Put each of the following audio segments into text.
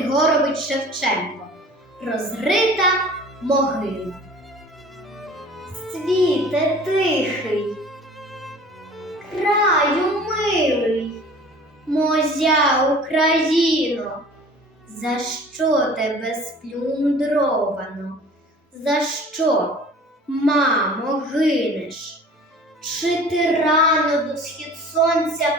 Григорович Шевченко. Розрита могила. Світе тихий, краю милий, мозя Україно, за що тебе сплюндровано? За що, мамо, гинеш? Чи ти рано до схід сонця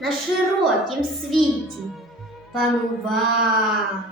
на широкім світі, панувала.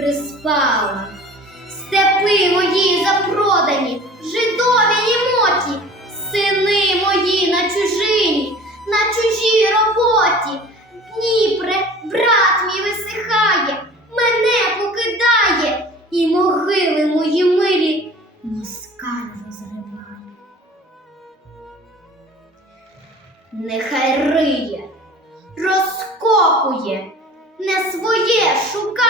Приспала. Степи мої запродані, жидові німоті, сини мої на чужині, на чужій роботі. Дніпре, брат мій висихає, мене покидає, і могили мої милі москаль розриває. Нехай риє, розкопує, не своє шукає,